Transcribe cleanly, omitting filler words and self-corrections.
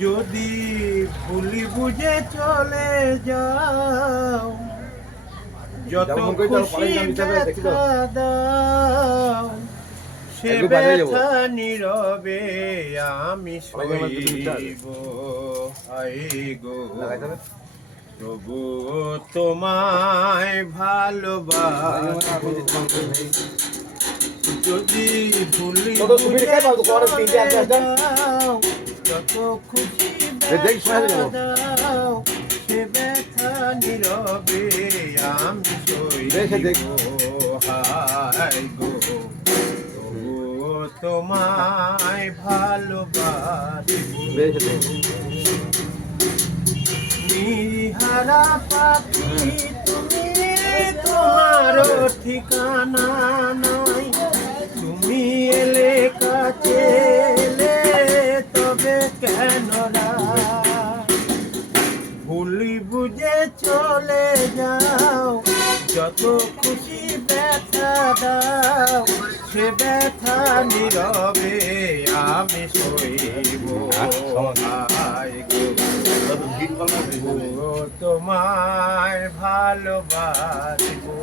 যদি ভুলি বুঝে চলে যাও, যত খুশি ব্যথা দাও, সে ব্যথা নীরবে আমি সইব। হায় গো, তবু তোমায় ভালোবাসবো। যদি ভুলি বুঝে চলে যাও, যত খুশি ব্যথা দাও, সে ব্যথা নীরবে আমি সইব। হায় গো, তবুও তোমায় ভালোবাসবো। নিহারা পাখি তুমি, তোমারও ঠিকানা নাই। তুমি এলে কাছে এলে, তবে কেন ভুলি বুঝে চলে যাও, যত খুশি ব্যথা দাও, সে ব্যথা নীরবে আমি সইব। তোমায় ভালোবাসবো।